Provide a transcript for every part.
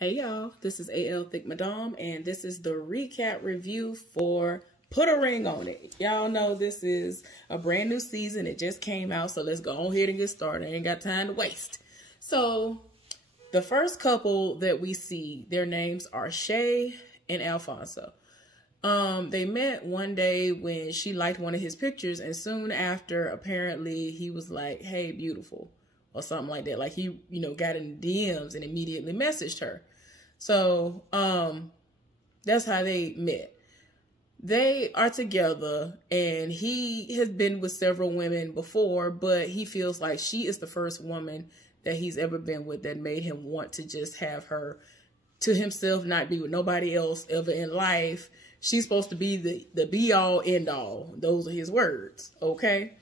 Hey y'all, this is AL Thick Madame, and this is the recap review for Put a Ring on It. Y'all know this is a brand new season. It just came out, so let's go on ahead and get started. I ain't got time to waste. So, the first couple that we see, their names are Shay and Alfonso. They met one day when she liked one of his pictures, and soon after, apparently, he was like, "Hey, beautiful," or something like that. Like he, got in DMs and immediately messaged her. So, that's how they met. They are together, and he has been with several women before, but he feels like she is the first woman that he's ever been with that made him want to just have her to himself, not be with nobody else ever in life. She's supposed to be the be-all, end-all. Those are his words, okay?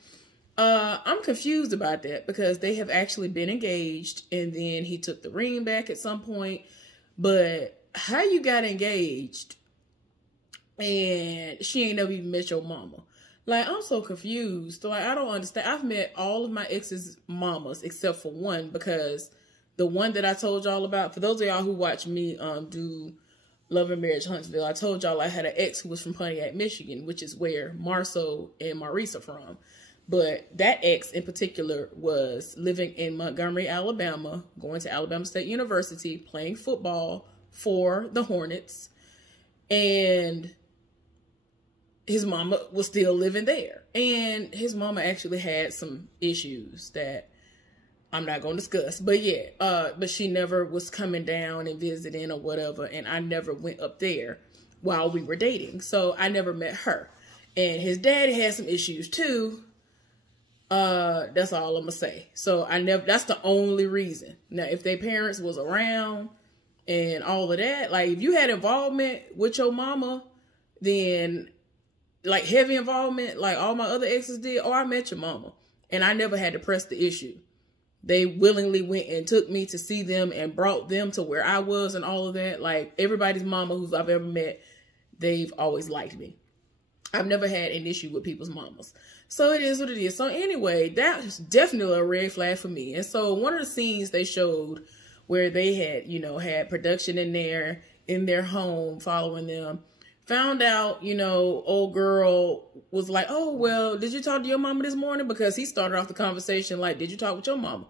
I'm confused about that because they have actually been engaged, and then he took the ring back at some point. But how you got engaged and she ain't never even met your mama? Like, I'm so confused. Like, I don't understand. I've met all of my ex's mamas except for one, because the one that I told y'all about, for those of y'all who watch me do Love and Marriage Huntsville, I told y'all I had an ex who was from Pontiac, Michigan, which is where Marceau and Maurice are from. But that ex in particular was living in Montgomery, Alabama, going to Alabama State University, playing football for the Hornets. And his mama was still living there. And his mama actually had some issues that I'm not going to discuss. But yeah, but she never was coming down and visiting or whatever. And I never went up there while we were dating. So I never met her. And his daddy had some issues too. That's all I'm gonna say. So that's the only reason. Now, if their parents was around and all of that, like if you had involvement with your mama, then like heavy involvement, like all my other exes did, I met your mama and I never had to press the issue. They willingly went and took me to see them and brought them to where I was and all of that. Like everybody's mama who I've ever met, they've always liked me. I've never had an issue with people's mamas. So it is what it is. So anyway, that's definitely a red flag for me. And so one of the scenes they showed where they had, had production in their home following them, found out, old girl was like, "Oh, well, did you talk to your mama this morning?" Because he started off the conversation like, "Did you talk with your mama?"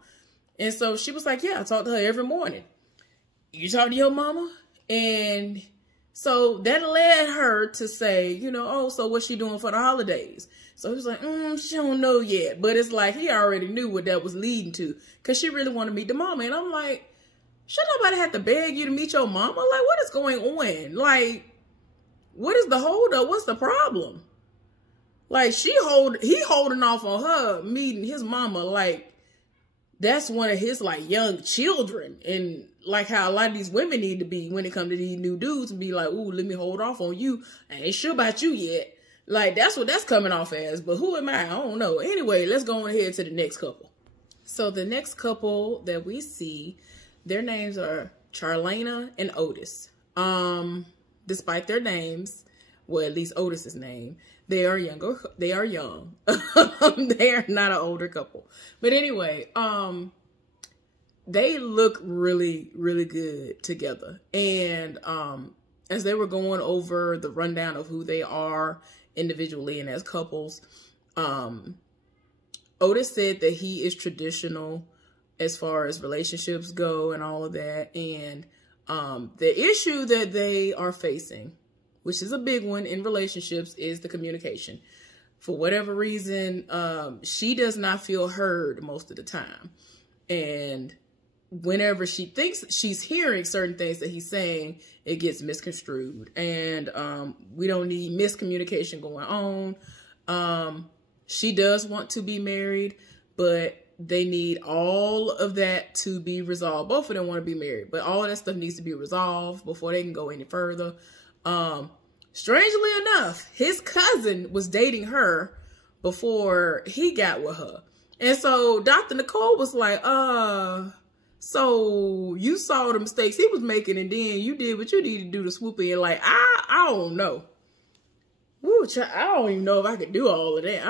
And so she was like, "Yeah, I talk to her every morning." "You talk to your mama?" And so that led her to say, "Oh, so what's she doing for the holidays?" So he was like, "She don't know yet." But it's like he already knew what that was leading to, because she really wanted to meet the mama. And I'm like, should nobody have to beg you to meet your mama? Like, what is going on? Like, what is the holdup? What's the problem? Like, he holding off on her meeting his mama like that's one of his like young children, and like how a lot of these women need to be when it comes to these new dudes, and be like, "Ooh, let me hold off on you. I ain't sure about you yet." Like, that's what that's coming off as. But who am I? I don't know. Anyway, let's go on ahead to the next couple. So the next couple that we see, their names are Charlena and Otis. Despite their names, well, at least Otis's name, they are younger. They are young. They are not an older couple. But anyway, they look really, really good together. And as they were going over the rundown of who they are individually and as couples, Otis said that he is traditional as far as relationships go and all of that. And the issue that they are facing, which is a big one in relationships, is the communication. For whatever reason, she does not feel heard most of the time. And whenever she thinks she's hearing certain things that he's saying, it gets misconstrued. And we don't need miscommunication going on. She does want to be married, but they need all of that to be resolved. Both of them want to be married, but all of that stuff needs to be resolved before they can go any further. Strangely enough, his cousin was dating her before he got with her. And so Dr. Nicole was like, so you saw the mistakes he was making, and then you did what you needed to do to swoop in. Like, I don't know. Woo, I don't even know if I could do all of that.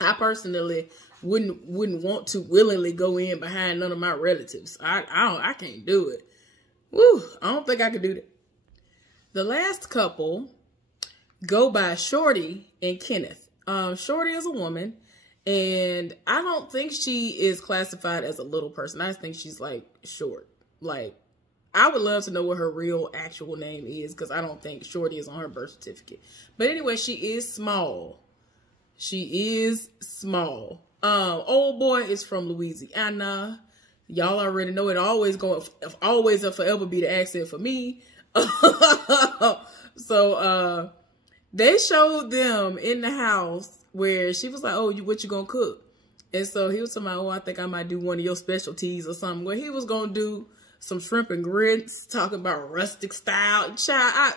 I personally wouldn't want to willingly go in behind none of my relatives. I can't do it. Woo, I don't think I could do that. The last couple go by Shorty and Kenneth. Shorty is a woman, and I don't think she is classified as a little person. I just think she's like short. Like, I would love to know what her real actual name is, because I don't think Shorty is on her birth certificate. But anyway, she is small. She is small. Old boy is from Louisiana. Y'all already know it. Always and forever be the accent for me. So they showed them in the house where she was like, oh, what you gonna cook? And so he was talking about, oh, I think I might do one of your specialties or something. Where he was gonna do some shrimp and grits, talking about rustic style. Child,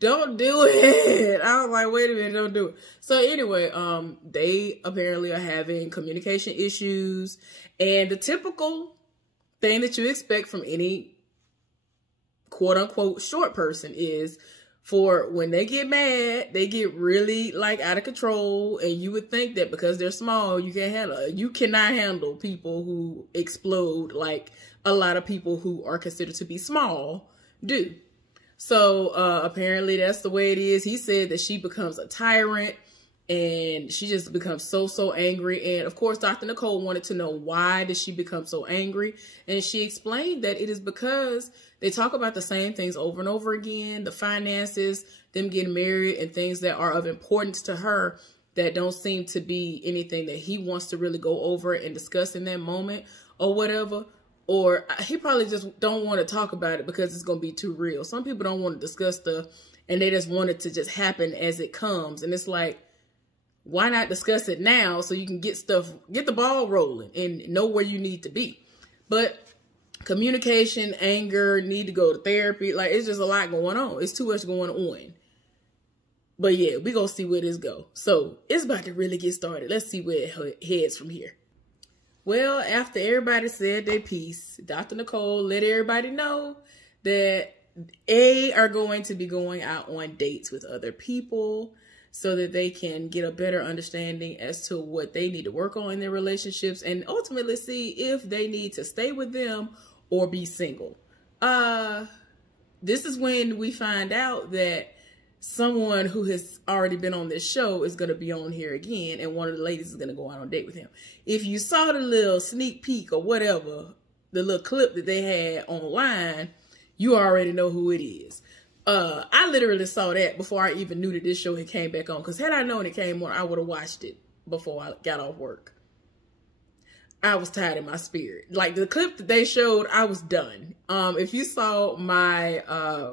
don't do it. I was like, wait a minute, don't do it. So anyway, they apparently are having communication issues, and the typical thing that you expect from any quote unquote short person is for when they get mad, they get really like out of control, and you would think that because they're small, you cannot handle people who explode like a lot of people who are considered to be small do. So apparently that's the way it is. He said that she becomes a tyrant, and she just becomes so angry. And of course, Dr. Nicole wanted to know, why did she become so angry? And she explained that it is because they talk about the same things over and over again, the finances, them getting married, and things that are of importance to her that don't seem to be anything that he wants to really go over and discuss in that moment or whatever. Or he probably just don't want to talk about it because it's going to be too real. Some people don't want to discuss stuff, and they just want it to just happen as it comes. And it's like, why not discuss it now so you can get the ball rolling and know where you need to be? But communication, anger, need to go to therapy. Like, it's just a lot going on. It's too much going on. But yeah, we gonna see where this go. So it's about to really get started. Let's see where it heads from here. Well, after everybody said their piece, Dr. Nicole let everybody know that they are going to be going out on dates with other people so that they can get a better understanding as to what they need to work on in their relationships, and ultimately see if they need to stay with them or be single. This is when we find out that someone who has already been on this show is going to be on here again, and one of the ladies is going to go out on a date with him. If you saw the little sneak peek or whatever, the little clip that they had online, you already know who it is. I literally saw that before I even knew that this show had came back on, because had I known it came on, I would have watched it before I got off work. I was tired in my spirit. Like, the clip that they showed, I was done. If you saw my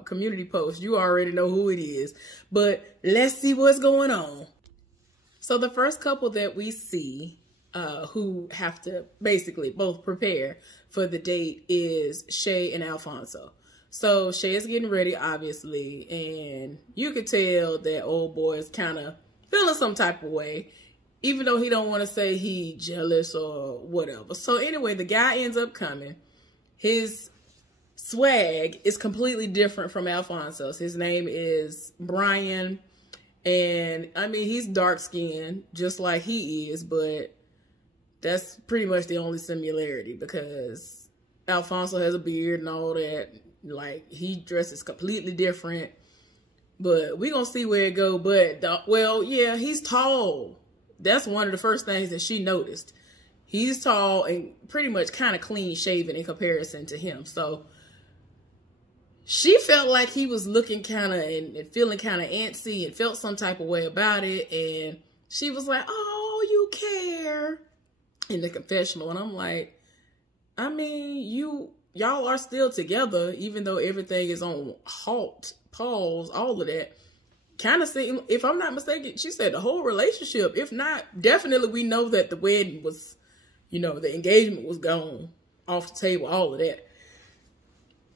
community post, you already know who it is. But let's see what's going on. So the first couple that we see who have to basically both prepare for the date is Shay and Alfonso. So Shay is getting ready, obviously, and you could tell that old boy is kind of feeling some type of way, even though he don't want to say he jealous or whatever. So anyway, the guy ends up coming. His swag is completely different from Alfonso's. His name is Brian, and I mean, he's dark-skinned just like he is, but that's pretty much the only similarity, because Alfonso has a beard and all that. Like, he dresses completely different, but we gonna see where it go. But well, yeah, he's tall. That's one of the first things that she noticed. He's tall and pretty much kind of clean shaven in comparison to him. So she felt like he was looking kind of and feeling kind of antsy and felt some type of way about it. And she was like, oh, you care, in the confessional. And I'm like, I mean, y'all are still together, even though everything is on halt, pause, all of that. Kind of seemed, if I'm not mistaken, she said the whole relationship. If not, definitely we know that the wedding was, you know, the engagement was gone off the table, all of that.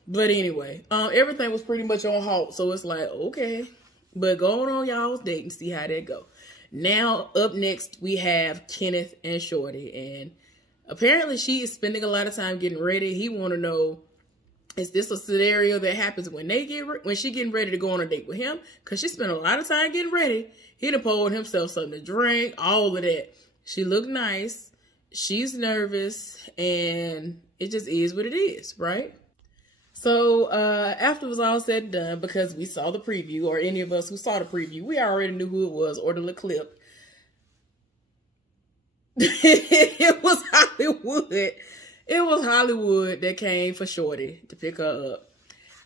But anyway, everything was pretty much on halt. So it's like, okay, but going on y'all's date and see how that go. Now, up next, we have Kenneth and Shorty, and apparently she is spending a lot of time getting ready. He want to know, is this a scenario that happens when she getting ready to go on a date with him? Because she spent a lot of time getting ready. He done poured himself something to drink, all of that. She looked nice. She's nervous, and it just is what it is, right? So after it was all said and done, because we saw the preview, or any of us who saw the preview, we already knew who it was, or the little clip. It was Hollywood. It was Hollywood that came for Shorty to pick her up.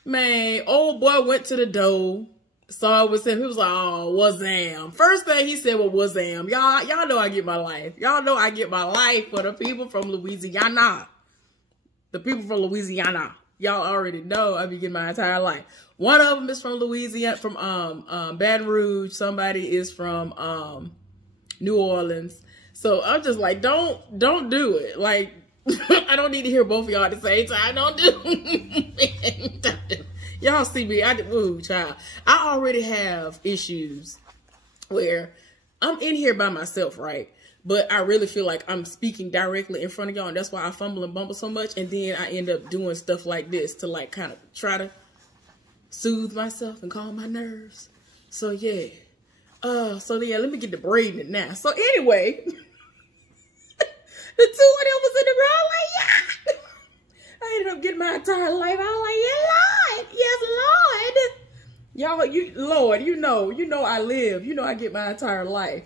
Man, old boy went to the door, saw it was him. He was like, oh, wazam. First thing he said was wazam. Y'all know I get my life. Y'all know I get my life for the people from Louisiana. The people from Louisiana. Y'all already know I be getting my entire life. One of them is from Louisiana, from Baton Rouge. Somebody is from New Orleans. So I'm just like, don't do it. Like, I don't need to hear both of y'all at the same time. Don't do it. Y'all see me. Ooh, child. I already have issues where I'm in here by myself, right? But I really feel like I'm speaking directly in front of y'all, and that's why I fumble and bumble so much. And then I end up doing stuff like this to like kind of try to soothe myself and calm my nerves. So yeah. So yeah, let me get to braiding it now. So anyway, the two of them was in the room like, yeah. I ended up getting my entire life. I was like, yeah, Lord. Yes, Lord. Y'all, Lord, you know I live. You know I get my entire life.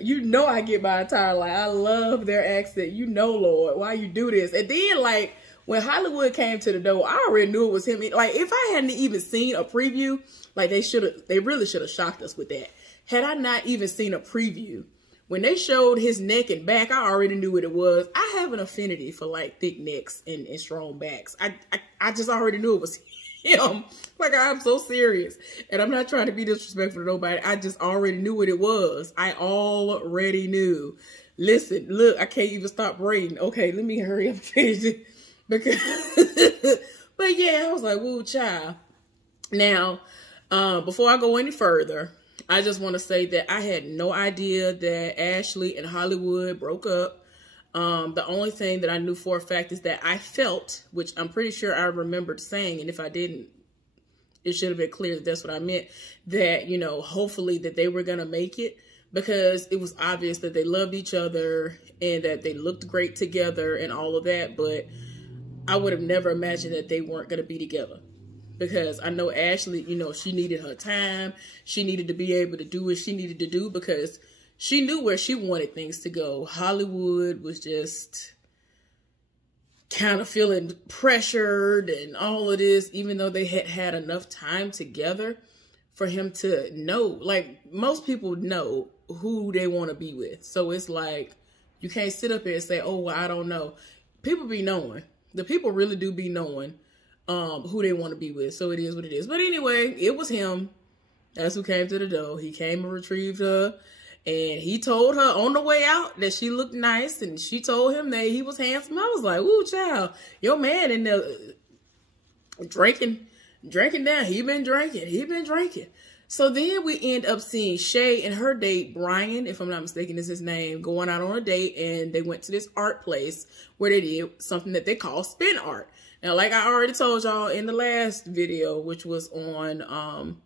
You know I get my entire life. I love their accent. You know, Lord, why you do this? And then, like, when Hollywood came to the door, I already knew it was him. Like, if I hadn't even seen a preview, like, they really should have shocked us with that. Had I not even seen a preview, when they showed his neck and back, I already knew what it was. I have an affinity for, like, thick necks and strong backs. I just already knew it was him. Like, I'm so serious. And I'm not trying to be disrespectful to nobody. I just already knew what it was. I already knew. Listen, look, I can't even stop braiding. Okay, let me hurry up and finish it. Because, but yeah, I was like, woo, child. Now, before I go any further, I just want to say that I had no idea that Ashley and Hollywood broke up. The only thing that I knew for a fact is that I felt, which I'm pretty sure I remembered saying, and if I didn't, it should have been clear that that's what I meant, that, you know, hopefully that they were going to make it, because it was obvious that they loved each other and that they looked great together and all of that. But I would have never imagined that they weren't going to be together, because I know Ashley, you know, she needed her time. She needed to be able to do what she needed to do because she knew where she wanted things to go. Hollywood was just kind of feeling pressured and all of this, even though they had had enough time together for him to know. Like, most people know who they want to be with. So it's like, you can't sit up here and say, oh, well, I don't know. People be knowing. The people really do be knowing who they want to be with. So it is what it is. But anyway, it was him. That's who came to the door. He came and retrieved her. And he told her on the way out that she looked nice. And she told him that he was handsome. I was like, ooh, child, your man in there drinking down. He been drinking. So then we end up seeing Shay and her date, Brian, if I'm not mistaken is his name, going out on a date. And they went to this art place where they did something that they call spin art. Now, like I already told y'all in the last video, which was on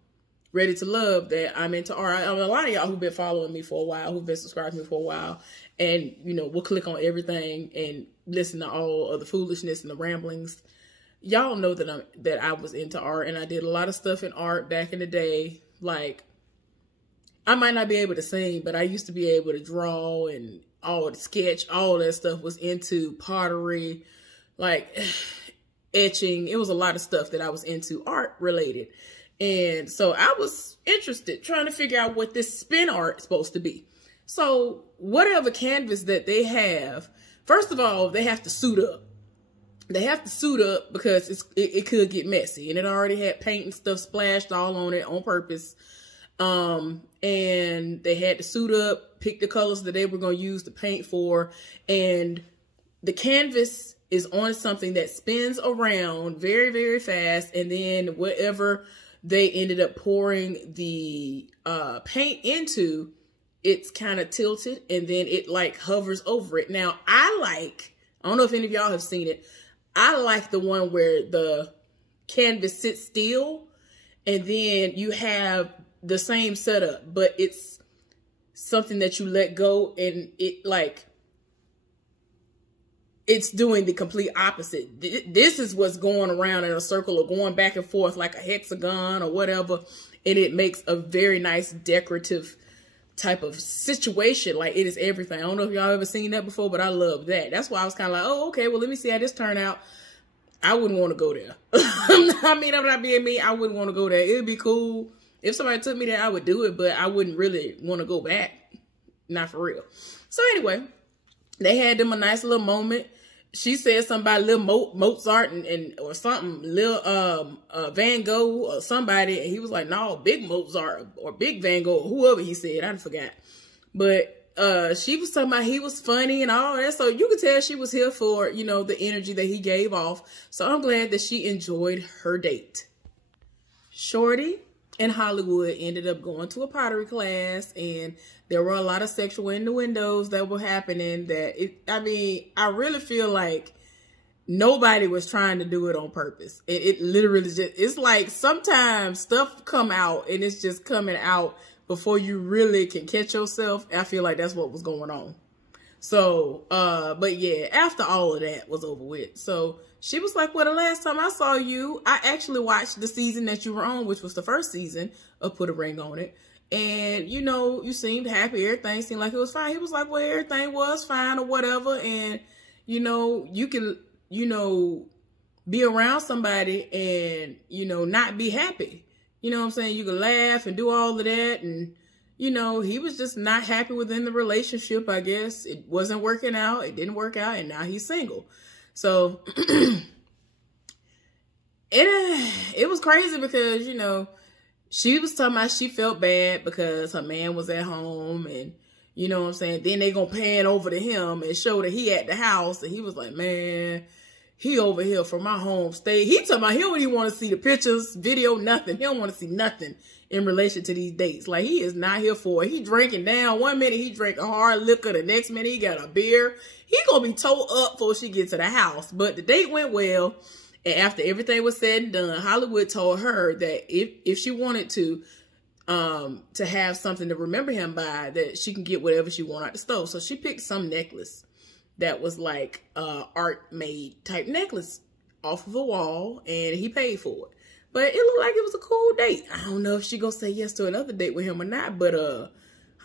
Ready to Love, that I'm into art. I mean, a lot of y'all who've been following me for a while, who've been subscribing to me for a while, and, you know, will click on everything and listen to all of the foolishness and the ramblings. Y'all know that I was into art, and I did a lot of stuff in art back in the day. Like, I might not be able to sing, but I used to be able to draw and all the sketch, all that stuff. Was into pottery, like etching. It was a lot of stuff that I was into art related. And so I was interested, trying to figure out what this spin art is supposed to be. So whatever canvas that they have, first of all, they have to suit up. They have to suit up because it could get messy. And it already had paint and stuff splashed all on it on purpose. And they had to suit up, pick the colors that they were going to use to paint for. And the canvas is on something that spins around very, very fast. And then whatever they ended up pouring the paint into, it's kind of tilted. And then it like hovers over it. Now, I don't know if any of y'all have seen it. I like the one where the canvas sits still and then you have the same setup, but it's something that you let go and it like it's doing the complete opposite. This is what's going around in a circle or going back and forth like a hexagon or whatever. And it makes a very nice decorative type of situation. Like, it is everything. I don't know if y'all ever seen that before, but I love that. That's why I was kind of like, oh, okay, well, let me see how this turned out. I wouldn't want to go there. I mean, I'm not being mean. I wouldn't want to go there. It'd be cool. If somebody took me there, I would do it, but I wouldn't really want to go back. Not for real. So anyway, they had them a nice little moment. She said something about little Mozart and or something, little Van Gogh or somebody, and he was like, no, big Mozart or big Van Gogh, or whoever he said, I forgot. But she was talking about he was funny and all that, so you could tell she was here for, you know, the energy that he gave off. So I'm glad that she enjoyed her date. Shorty and Hollywood ended up going to a pottery class, and there were a lot of sexual innuendos that were happening that, I mean, I really feel like nobody was trying to do it on purpose. It literally just, it's like sometimes stuff come out and it's just coming out before you really can catch yourself. I feel like that's what was going on. So, but yeah, after all of that was over with. So she was like, well, the last time I saw you, I actually watched the season that you were on, which was the first season of Put a Ring on It. And, you know, you seemed happy. Everything seemed like it was fine. He was like, well, everything was fine or whatever. And, you know, you can, you know, be around somebody and, you know, not be happy. You know what I'm saying? You can laugh and do all of that. And, you know, he was just not happy within the relationship, I guess. It wasn't working out. It didn't work out. And now he's single. So it was crazy because, you know, she was talking about she felt bad because her man was at home and, you know what I'm saying? Then they gonna pan over to him and show that he at the house. And he was like, man, he over here for my home state. He talking about he don't even want to see the pictures, video, nothing. He don't want to see nothing in relation to these dates. Like, he is not here for it. He drinking down. One minute he drank a hard liquor. The next minute he got a beer. He gonna be towed up before she gets to the house. But the date went well. And after everything was said and done, Hollywood told her that if she wanted to have something to remember him by, that she can get whatever she wanted out the stove. So she picked some necklace that was like art made type necklace off of a wall, and he paid for it. But it looked like it was a cool date. I don't know if she gonna say yes to another date with him or not, but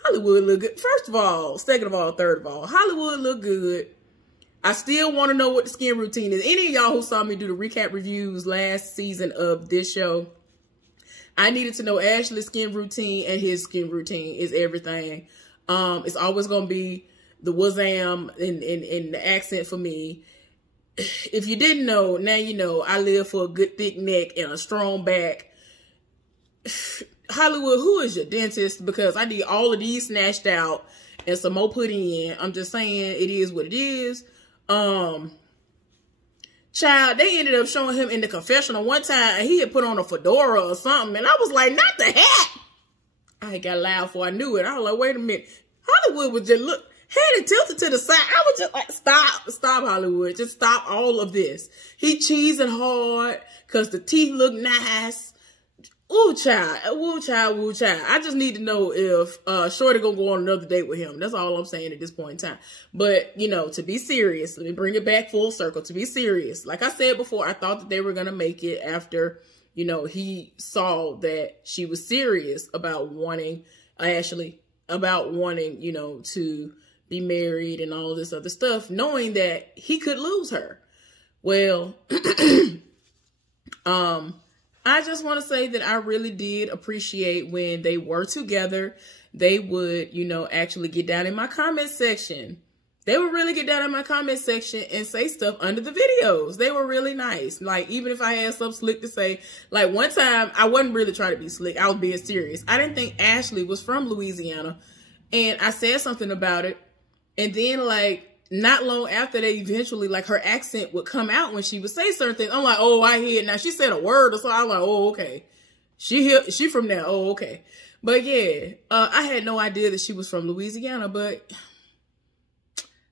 Hollywood looked good. First of all, second of all, third of all, Hollywood looked good. I still want to know what the skin routine is. Any of y'all who saw me do the recap reviews last season of this show, I needed to know Ashley's skin routine, and his skin routine is everything. It's always going to be the wazam in the accent for me. If you didn't know, now you know. I live for a good thick neck and a strong back. Hollywood, who is your dentist? Because I need all of these snatched out and some more put in. I'm just saying, it is what it is. Child, they ended up showing him in the confessional one time, and he had put on a fedora or something, and I was like, not the hat. I got loud before I knew it. I was like, wait a minute. Hollywood was just had it tilted to the side. I was just like, stop, Hollywood. Just stop all of this. He cheesing hard because the teeth look nice. Ooh, child. Woo, child. Woo, child. I just need to know if Shorty gonna go on another date with him. That's all I'm saying at this point in time. But, you know, to be serious, let me bring it back full circle. To be serious, like I said before, I thought that they were gonna make it after, you know, he saw that she was serious about wanting Ashley, about wanting, you know, to be married and all this other stuff, knowing that he could lose her. Well, I just want to say that I really did appreciate when they were together. They would, you know, actually get down in my comment section. They would really get down in my comment section and say stuff under the videos. They were really nice. Like, even if I had something slick to say, like one time, I wasn't really trying to be slick. I was being serious. I didn't think Ashley was from Louisiana. And I said something about it. And then, like, not long after, they eventually, like, her accent would come out when she would say certain things. I'm like, oh, I hear it now. She said a word or so. I'm like, oh, okay. She from there. Oh, okay. But yeah, I had no idea that she was from Louisiana, but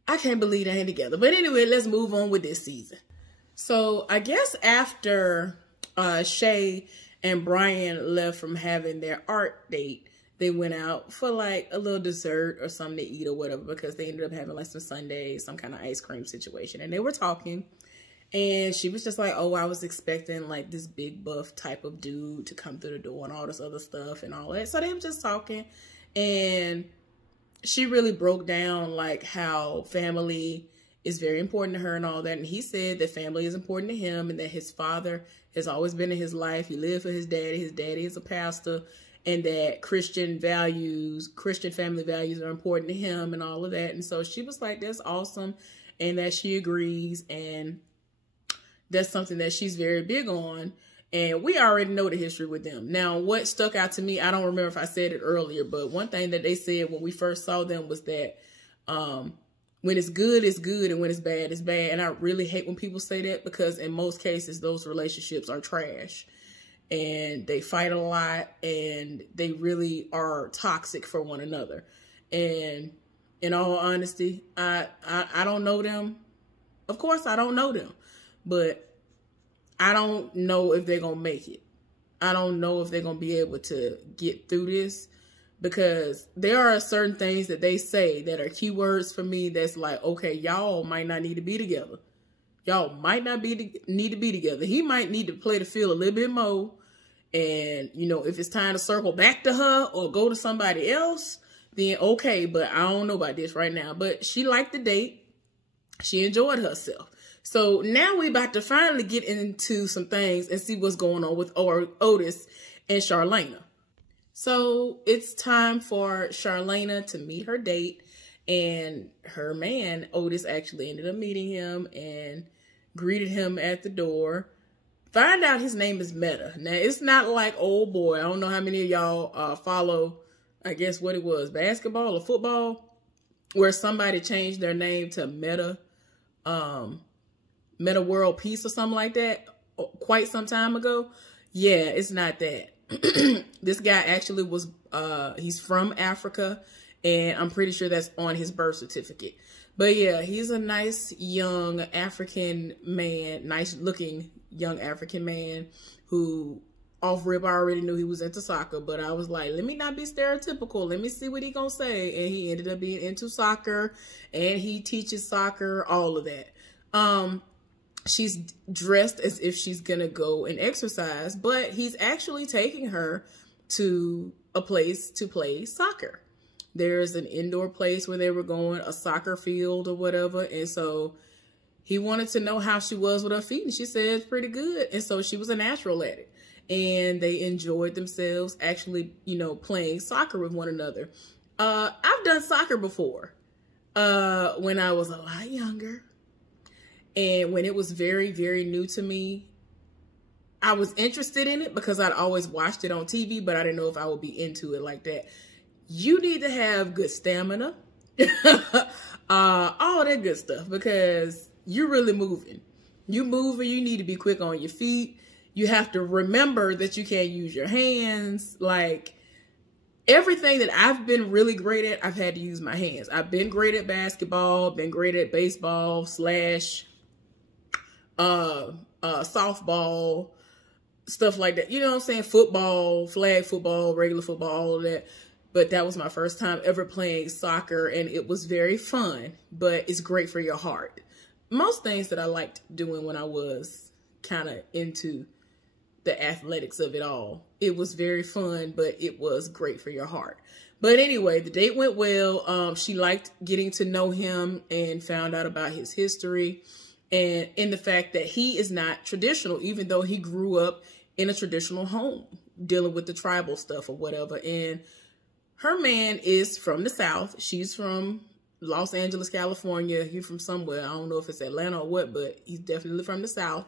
I can't believe they ain't together. But anyway, let's move on with this season. So I guess after Shay and Brian left from having their art date, they went out for like a little dessert or something to eat or whatever, because they ended up having like some sundaes, some kind of ice cream situation. And they were talking, and she was just like, oh, I was expecting like this big buff type of dude to come through the door and all this other stuff and all that. So they were just talking, and she really broke down like how family is very important to her and all that. And he said that family is important to him, and that his father has always been in his life. He lived for his daddy. His daddy is a pastor, and that Christian values, Christian family values are important to him and all of that. And so she was like, that's awesome. And that she agrees. And that's something that she's very big on. And we already know the history with them. Now, what stuck out to me, I don't remember if I said it earlier, but one thing that they said when we first saw them was that when it's good, it's good. And when it's bad, it's bad. And I really hate when people say that, because in most cases, those relationships are trash. And they fight a lot, and they really are toxic for one another. And in all honesty, I don't know them. Of course, I don't know them, but I don't know if they're going to make it. I don't know if they're going to be able to get through this, because there are certain things that they say that are keywords for me. That's like, okay, y'all might not need to be together. Y'all might not need to be together. He might need to play the field a little bit more. And, you know, if it's time to circle back to her or go to somebody else, then okay. But I don't know about this right now. But she liked the date. She enjoyed herself. So now we're about to finally get into some things and see what's going on with Otis and Charlena. So it's time for Charlena to meet her date. And her man, Otis, actually ended up meeting him and greeted him at the door. Find out his name is Meta. Now, it's not like old boy. I don't know how many of y'all follow, I guess what it was, basketball or football, where somebody changed their name to Meta World Peace or something like that quite some time ago. Yeah, it's not that. This guy actually was, he's from Africa, and I'm pretty sure that's on his birth certificate. But yeah, he's a nice young African man, nice looking young African man who off rip I already knew he was into soccer, but I was like, let me not be stereotypical. Let me see what he gonna say. And he ended up being into soccer, and he teaches soccer, all of that. She's dressed as if she's gonna go and exercise, but he's actually taking her to a place to play soccer. There's an indoor place where they were going, a soccer field or whatever. And so he wanted to know how she was with her feet. And she said it's pretty good. And so she was a natural at it. And they enjoyed themselves actually, you know, playing soccer with one another. I've done soccer before when I was a lot younger. And when it was very, very new to me, I was interested in it because I'd always watched it on TV, but I didn't know if I would be into it like that. You need to have good stamina, all that good stuff, because you're really moving. You need to be quick on your feet. You have to remember that you can't use your hands. Like, everything that I've been really great at, I've had to use my hands. I've been great at basketball, been great at baseball / softball, stuff like that. You know what I'm saying? Football, flag football, regular football, all of that. But that was my first time ever playing soccer, and it was very fun, but it's great for your heart. Most things that I liked doing when I was kind of into the athletics of it all, it was very fun, but it was great for your heart. But anyway, the date went well. She liked getting to know him and found out about his history, and in the fact that he is not traditional, even though he grew up in a traditional home dealing with the tribal stuff or whatever. And her man is from the South. She's from Los Angeles, California. He's from somewhere. I don't know if it's Atlanta or what, but he's definitely from the South.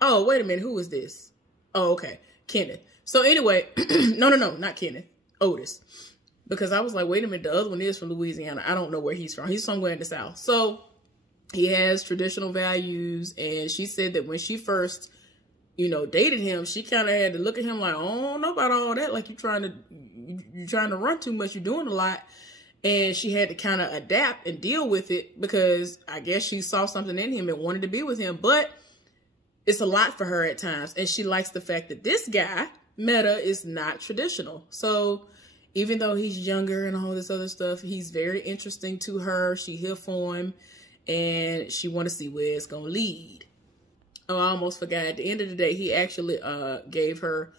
Oh, wait a minute. Who is this? Oh, okay. Kenneth. So anyway, no, not Kenneth. Otis. Because I was like, wait a minute. The other one is from Louisiana. I don't know where he's from. He's somewhere in the South. So he has traditional values. And she said that when she first, you know, dated him, she kind of had to look at him like, oh, I don't know about all that. Like, you're trying to run too much. You're doing a lot. And she had to kind of adapt and deal with it because I guess she saw something in him and wanted to be with him. But it's a lot for her at times. And she likes the fact that this guy, Meta, is not traditional. So even though he's younger and all this other stuff, he's very interesting to her. She here for him, and she want to see where it's going to lead. Oh, I almost forgot. At the end of the day, he actually gave her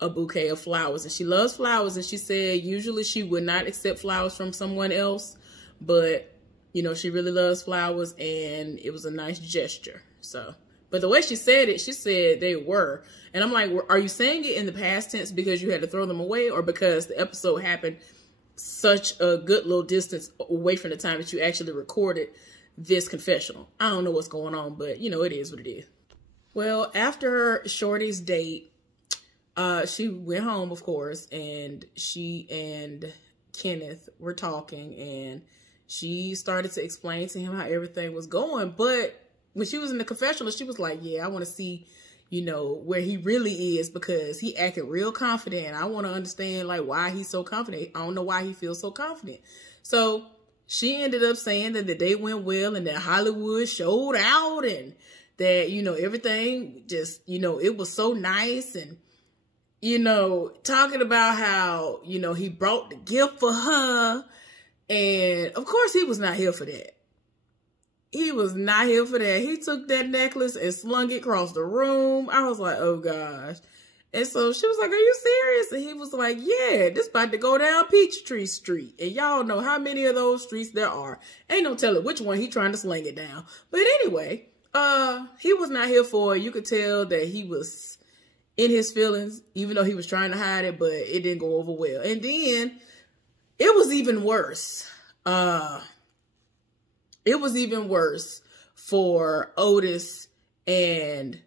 a bouquet of flowers. And she loves flowers. And she said usually she would not accept flowers from someone else. But, you know, she really loves flowers. And it was a nice gesture. So, but the way she said it, she said they were. And I'm like, are you saying it in the past tense because you had to throw them away? Or because the episode happened such a good little distance away from the time that you actually recorded this confessional? I don't know what's going on, but, you know, it is what it is. Well, after Shorty's date, she went home, of course, and she and Kenneth were talking, and she started to explain to him how everything was going. But when she was in the confessional, she was like, yeah, I want to see, you know, where he really is, because he acted real confident. I want to understand, like, why he's so confident. I don't know why he feels so confident. So she ended up saying that the date went well and that Hollywood showed out, and that, you know, everything just, you know, it was so nice. And, you know, talking about how, you know, he brought the gift for her. And of course he was not here for that. He was not here for that. He took that necklace and slung it across the room. I was like, oh gosh. And so she was like, are you serious? And he was like, yeah, this about to go down Peachtree Street. And y'all know how many of those streets there are. Ain't no telling which one he trying to sling it down. But anyway, he was not here for it. You could tell that he was in his feelings, even though he was trying to hide it, but it didn't go over well. And then it was even worse. It was even worse for Otis and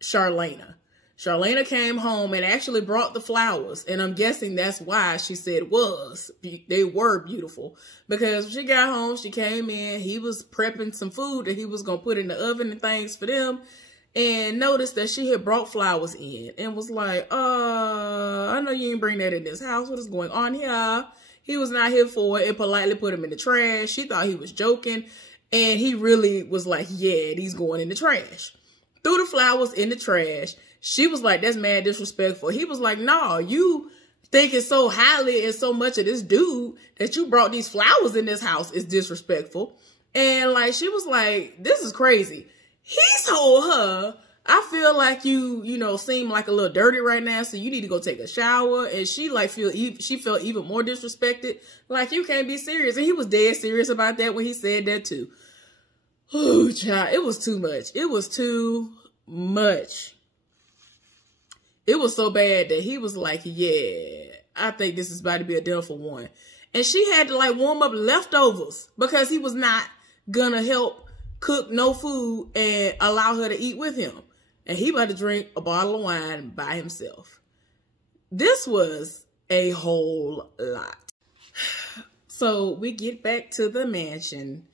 Charlena. Charlena came home and actually brought the flowers. And I'm guessing that's why she said they were beautiful. Because when she got home, she came in, he was prepping some food that he was going to put in the oven and things for them. And noticed that she had brought flowers in and was like, I know you didn't bring that in this house. What is going on here? He was not here for it, and politely put him in the trash. She thought he was joking. And he really was like, yeah, these going in the trash. Threw the flowers in the trash. She was like, that's mad disrespectful. He was like, no, you thinking so highly and so much of this dude that you brought these flowers in this house is disrespectful. And like, she was like, this is crazy. He told her, I feel like you know, seem like a little dirty right now, so you need to go take a shower. And she like she felt even more disrespected. Like, you can't be serious. And he was dead serious about that when he said that too. Oh, child, it was too much. It was too much. It was so bad that he was like, yeah, I think this is about to be a dinner for one. And she had to like warm up leftovers because he was not gonna help cook no food and allow her to eat with him. And he about to drink a bottle of wine by himself. This was a whole lot. So we get back to the mansion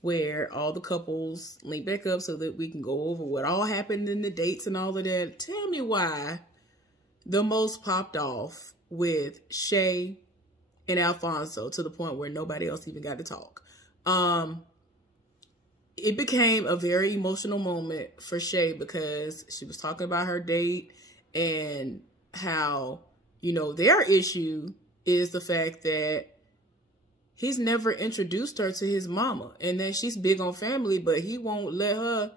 where all the couples link back up so that we can go over what all happened in the dates and all of that. Tell me why the most popped off with Shay and Alfonso to the point where nobody else even got to talk. It became a very emotional moment for Shay because she was talking about her date and how, you know, their issue is the fact that he's never introduced her to his mama and that she's big on family, but he won't let her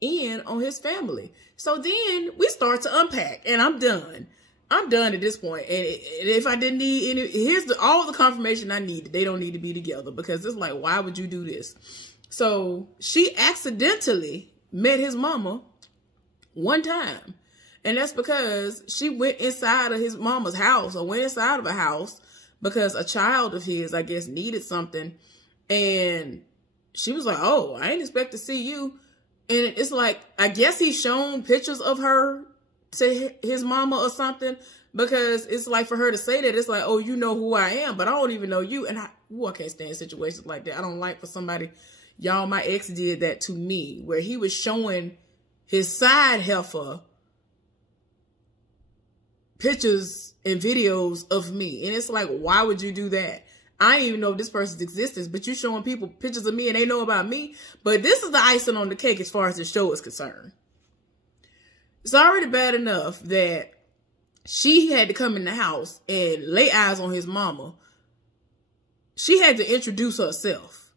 in on his family. So then we start to unpack, and I'm done. I'm done at this point. And if I didn't need any, here's all the confirmation I needed. They don't need to be together, because it's like, why would you do this? So she accidentally met his mama one time. And that's because she went inside of his mama's house, or went inside of a house because a child of his, I guess, needed something. And she was like, oh, I didn't expect to see you. And it's like, I guess he's shown pictures of her to his mama or something, because it's like for her to say that, it's like, oh, you know who I am, but I don't even know you. And I can't stand situations like that. I don't like for somebody, y'all, my ex did that to me, where he was showing his side heifer pictures and videos of me. And it's like, why would you do that? I didn't even know this person's existence, but you showing people pictures of me and they know about me. But this is the icing on the cake as far as the show is concerned. It's already bad enough that she had to come in the house and lay eyes on his mama. She had to introduce herself.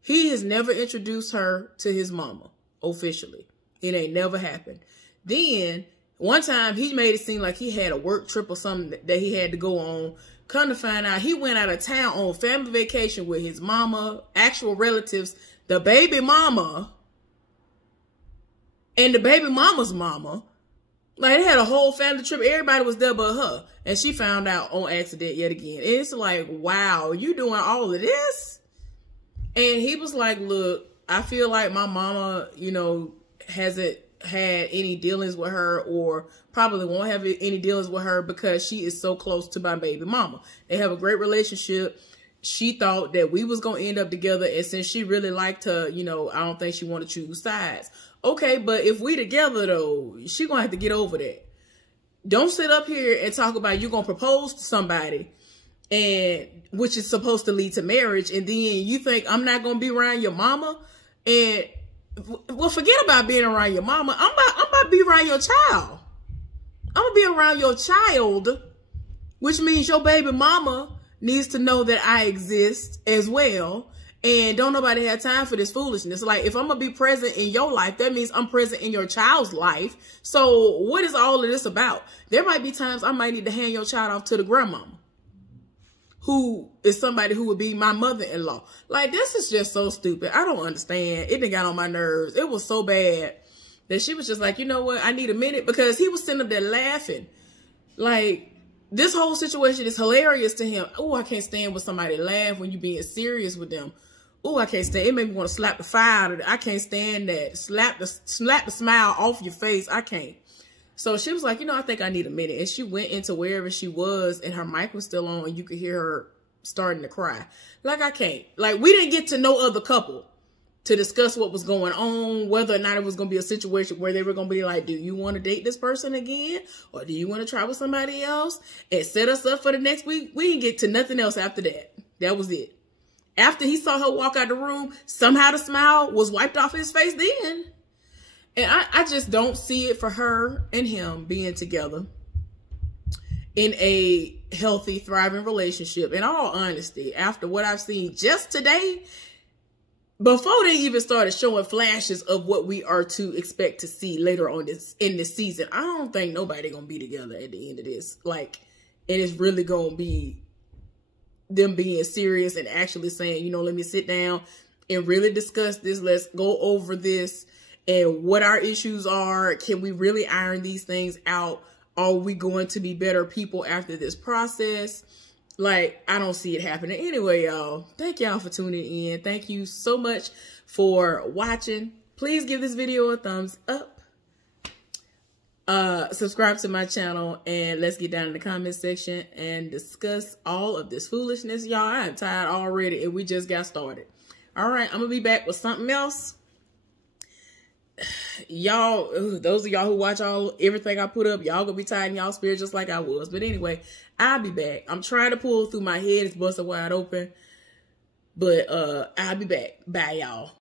He has never introduced her to his mama officially. It ain't never happened. Then one time he made it seem like he had a work trip or something that he had to go on. Come to find out, he went out of town on family vacation with his mama, actual relatives, the baby mama, and the baby mama's mama. Like, they had a whole family trip. Everybody was there but her. And she found out on accident yet again. And it's like, wow, you doing all of this? And he was like, look, I feel like my mama, you know, hasn't had any dealings with her, or probably won't have any dealings with her because she is so close to my baby mama. They have a great relationship. She thought that we was going to end up together. And since she really liked her, you know, I don't think she want to choose sides. Okay, but if we together, though, she going to have to get over that. Don't sit up here and talk about you going to propose to somebody, and which is supposed to lead to marriage, and then you think I'm not going to be around your mama. And, well, forget about being around your mama. I'm about to be around your child. I'm going to be around your child, which means your baby mama needs to know that I exist as well. And don't nobody have time for this foolishness. Like, if I'm going to be present in your life, that means I'm present in your child's life. So what is all of this about? There might be times I might need to hand your child off to the grandmama, who is somebody who would be my mother-in-law. Like, this is just so stupid. I don't understand. It done got on my nerves. It was so bad that she was just like, you know what? I need a minute, because he was sitting up there laughing. Like, this whole situation is hilarious to him. Oh, I can't stand when somebody laugh when you being serious with them. Oh, I can't stand. It made me want to slap the fire out of it. I can't stand that. Slap the smile off your face. I can't. So she was like, you know, I think I need a minute. And she went into wherever she was, and her mic was still on, and you could hear her starting to cry. Like, I can't. Like, we didn't get to no other couple to discuss what was going on, whether or not it was going to be a situation where they were going to be like, do you want to date this person again? Or do you want to try with somebody else and set us up for the next week? We didn't get to nothing else after that. That was it. After he saw her walk out the room, somehow the smile was wiped off his face then. And I just don't see it for her and him being together in a healthy, thriving relationship. In all honesty, after what I've seen just today, before they even started showing flashes of what we are to expect to see later on in this season, I don't think nobody gonna be together at the end of this. Like, it is really gonna be them being serious and actually saying, you know, let me sit down and really discuss this. Let's go over this and what our issues are. Can we really iron these things out? Are we going to be better people after this process? Like, I don't see it happening. Anyway, y'all, thank y'all for tuning in. Thank you so much for watching. Please give this video a thumbs up. Subscribe to my channel, and let's get down in the comment section and discuss all of this foolishness. Y'all, I am tired already, and we just got started. All right, I'm gonna be back with something else. Y'all, those of y'all who watch everything I put up, y'all gonna be tired in y'all spirit just like I was. But anyway, I'll be back. I'm trying to pull through, my head is busted wide open, but I'll be back. Bye, y'all.